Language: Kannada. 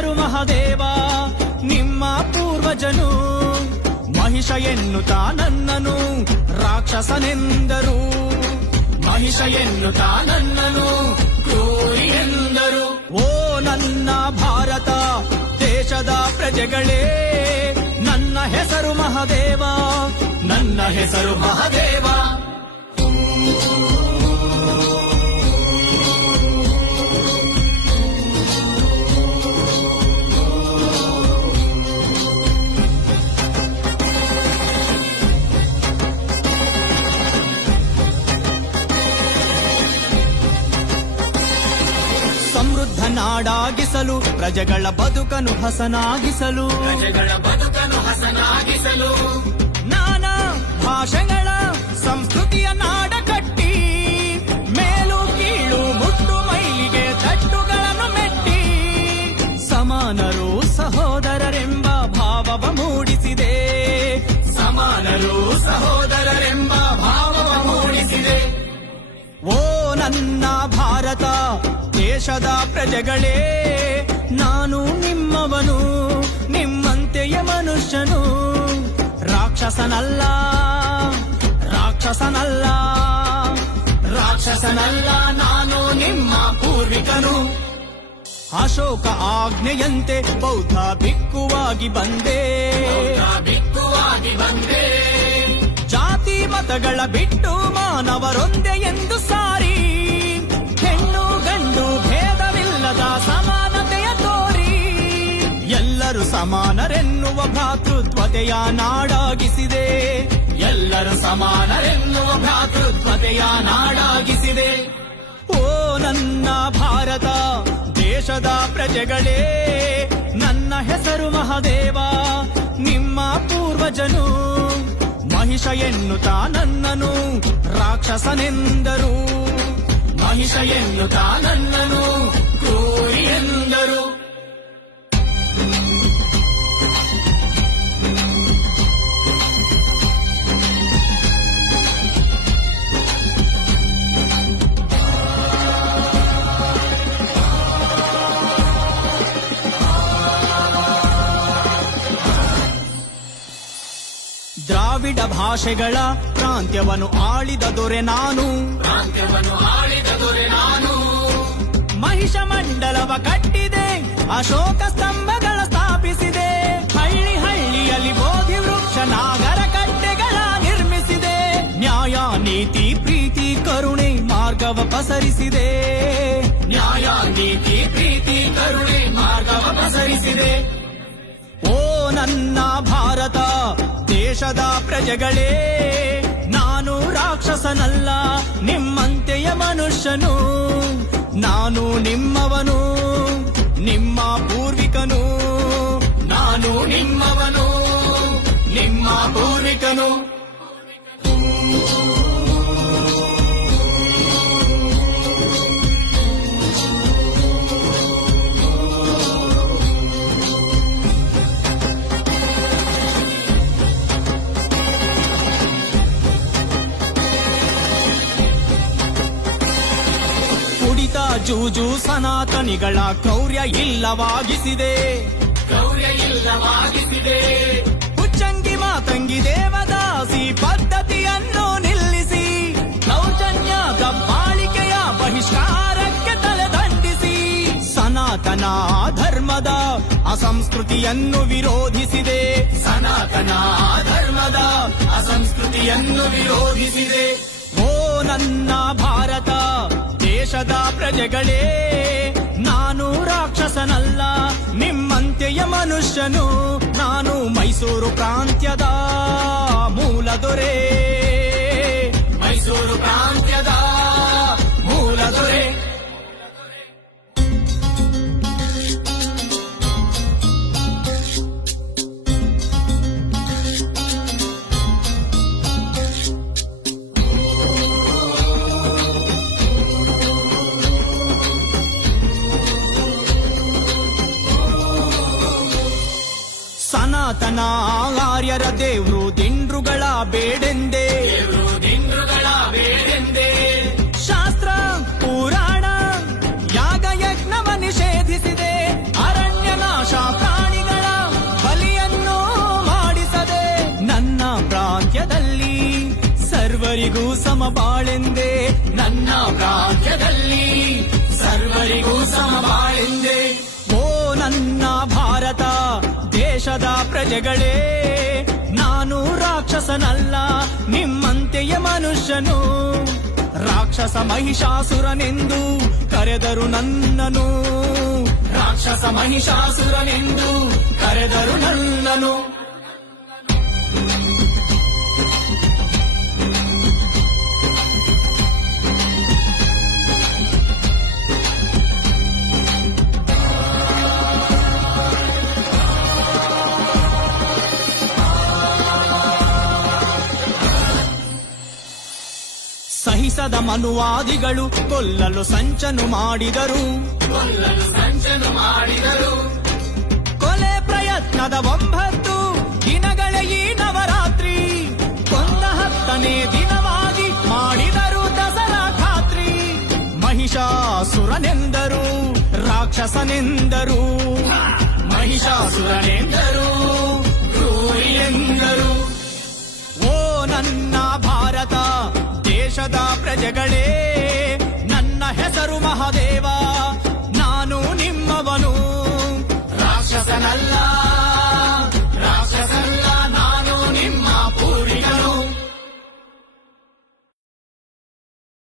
ಹೆಸರು ಮಹಾದೇವ ನಿಮ್ಮ ಪೂರ್ವಜನು ಮಹಿಷ ಎನ್ನುತ್ತಾ ನನ್ನನು ರಾಕ್ಷಸನೆಂದರು ಮಹಿಷ ಎನ್ನುತ್ತಾ ನನ್ನನು ಕ್ರೂರಿ ಎಂದರು. ಓ ನನ್ನ ಭಾರತ ದೇಶದ ಪ್ರಜೆಗಳೇ, ನನ್ನ ಹೆಸರು ಮಹಾದೇವ, ನನ್ನ ಹೆಸರು ಮಹಾದೇವ. ಸಮೃದ್ಧ ನಾಡಾಗಿಸಲು ಪ್ರಜೆಗಳ ಬದುಕನ್ನು ಹಸನಾಗಿಸಲು ನಾನಾ ಭಾಷೆಗಳ ಸಂಸ್ಕೃತಿಯ ನಾಡ ಕಟ್ಟಿ ಮೇಲು ಕೀಳು ಮುಟ್ಟು ಮೈಲಿಗೆ ತಟ್ಟುಗಳನ್ನು ಮೆಟ್ಟಿ ಸಮಾನರು ಸಹೋದರರೆಂಬ ಭಾವವ ಮೂಡಿಸಿದೆ ಸಮಾನರು ಸಹೋದರರೆಂಬ ಭಾವವ ಮೂಡಿಸಿದೆ. ಓ ನನ್ನ ಭಾರತ ದೇಶದ ಪ್ರಜೆಗಳೇ, ನಾನು ನಿಮ್ಮವನು, ನಿಮ್ಮಂತೆಯ ಮನುಷ್ಯನು, ರಾಕ್ಷಸನಲ್ಲ ರಾಕ್ಷಸನಲ್ಲ ರಾಕ್ಷಸನಲ್ಲ, ನಾನು ನಿಮ್ಮ ಪೂರ್ವಿಕನು. ಅಶೋಕ ಆಜ್ಞೆಯಂತೆ ಬೌದ್ಧ ಭಿಕ್ಕುವಾಗಿ ಬಂದೆ ಜಾತಿ ಮತಗಳ ಬಿಟ್ಟು ಮಾನವರೊಂದೇ ಎಂದು ಸಾರಿ ಹೆಣ್ಣು ಗಂಡು ಭೇದವಿಲ್ಲದ ಸಮಾನತೆಯ ತೋರಿ ಎಲ್ಲರೂ ಸಮಾನರೆನ್ನುವ ಭ್ರಾತೃತ್ವತೆಯ ನಾಡಾಗಿಸಿದೆ ಎಲ್ಲರೂ ಸಮಾನರೆನ್ನುವ ಭ್ರಾತೃತ್ವತೆಯ ನಾಡಾಗಿಸಿದೆ. ಓ ನನ್ನ ಭಾರತ ದೇಶದ ಪ್ರಜೆಗಳೇ, ನನ್ನ ಹೆಸರು ಮಹಾದೇವ ನಿಮ್ಮ ಪೂರ್ವಜನು ಮಹಿಷ ಎನ್ನುತ್ತಾ ನನ್ನನು ರಾಕ್ಷಸನೆಂದರು ಮಹಿಷ ಎನ್ನುತ್ತಾ ನನ್ನನು ಕ್ರೂರಿ ಎಂದರು. ದ್ರಾವಿಡ ಭಾಷೆಗಳ ಪ್ರಾಂತ್ಯವನ್ನು ಆಳಿದ ದೊರೆ ನಾನು ಮಹಿಷ ಮಂಡಲವ ಕಟ್ಟಿದೆ ಅಶೋಕ ಸ್ತಂಭಗಳ ಸ್ಥಾಪಿಸಿದೆ ಹಳ್ಳಿ ಹಳ್ಳಿಯಲ್ಲಿ ಬೋಧಿ ವೃಕ್ಷ ನಾಗರ ಕಟ್ಟೆಗಳ ನಿರ್ಮಿಸಿದೆ ನ್ಯಾಯ ನೀತಿ ಪ್ರೀತಿ ಕರುಣೆ ಮಾರ್ಗವ ಪಸರಿಸಿದೆ ನ್ಯಾಯ ನೀತಿ ಪ್ರೀತಿ ಕರುಣೆ ಮಾರ್ಗವ ಪಸರಿಸಿದೆ. ಓ ನನ್ನ ಭಾರತ ದೇಶದ ಪ್ರಜೆಗಳೇ, ನಾನು ರಾಕ್ಷಸನಲ್ಲ ನಿಮ್ಮಂತೆಯ ಮನುಷ್ಯನು, ನಾನು ನಿಮ್ಮವನು ನಿಮ್ಮ ಪೂರ್ವಿಕನು, ನಾನು ನಿಮ್ಮವನು ನಿಮ್ಮ ಪೂರ್ವಿಕನು. ಜೂಜು ಸನಾತನಿಗಳ ಕ್ರೌರ್ಯ ಇಲ್ಲವಾಗಿಸಿದೆ ಹುಚ್ಚಂಗಿ ಮಾತಂಗಿ ದೇವದಾಸಿ ಪದ್ಧತಿಯನ್ನು ನಿಲ್ಲಿಸಿ ದೌರ್ಜನ್ಯ ದಬ್ಬಾಳಿಕೆಯ ಬಹಿಷ್ಕಾರಕ್ಕೆ ತಲೆದಂಡಿಸಿ ಸನಾತನ ಧರ್ಮದ ಅಸಂಸ್ಕೃತಿಯನ್ನು ವಿರೋಧಿಸಿದೆ ಸನಾತನ ಧರ್ಮದ ಅಸಂಸ್ಕೃತಿಯನ್ನು ವಿರೋಧಿಸಿದೆ. ಓ ನನ್ನ ಭಾರತ ದೇಶದ ಪ್ರಜೆಗಳೇ, ನಾನು ರಾಕ್ಷಸನಲ್ಲ ನಿಮ್ಮಂತೆಯ ಮನುಷ್ಯನು, ನಾನು ಮೈಸೂರು ಪ್ರಾಂತ್ಯದ ಮೂಲ ದೊರೆ ಮೈಸೂರು ಪ್ರಾಂತ್ಯದ ಮೂಲ ದೊರೆ. ಸನಾತನ ಆರ್ಯರ ದೇವ್ರು ದಿಂಡ್ರುಗಳ ಬೇಡೆಂದೇ ಶಾಸ್ತ್ರ ಪುರಾಣ ಯಾಗ ಯಜ್ಞವ ನಿಷೇಧಿಸಿದೆ ಅರಣ್ಯನ ಸರ್ವರಿಗೂ ಸಮಬಾಳೆಂದೆ ನನ್ನ ಪ್ರಾಂತ್ಯದಲ್ಲಿ ಸರ್ವರಿಗೂ ಸಮಬಾಳೆಂದೆ. ಓ ನನ್ನ ಭಾರತ ದೇಶದ ಪ್ರಜೆಗಳೇ, ನಾನು ರಾಕ್ಷಸನಲ್ಲ, ನಿಮ್ಮಂತೆಯೇ ಮನುಷ್ಯನು. ರಾಕ್ಷಸ ಮಹಿಷಾಸುರನೆಂದು ಕರೆದರು ನನ್ನನು, ರಾಕ್ಷಸ ಮಹಿಷಾಸುರನೆಂದು ಕರೆದರು ನನ್ನನು. ಸಹಿಸದ ಮನುವಾದಿಗಳು ಕೊಲ್ಲಲು ಸಂಚನು ಮಾಡಿದರು, ಕೊಲೆ ಪ್ರಯತ್ನದ 9 ದಿನಗಳೇ ಈ ನವರಾತ್ರಿ. ಕೊಂದ 10ನೇ ದಿನವಾಗಿ ಮಾಡಿದರು ದಸರಾ ಖಾತ್ರಿ. ಮಹಿಷಾಸುರನೆಂದರು ರಾಕ್ಷಸನೆಂದರು, ಮಹಿಷಾಸುರನೆಂದರು ಕ್ರೂರಿ ಎಂದರು. ಓ ನನ್ನ ಭಾರತ ದೇಶದ ಪ್ರಜೆಗಳೇ, ನನ್ನ ಹೆಸರು ಮಹಾದೇವ, ನಾನು ನಿಮ್ಮವನು, ರಾಕ್ಷಸನಲ್ಲ.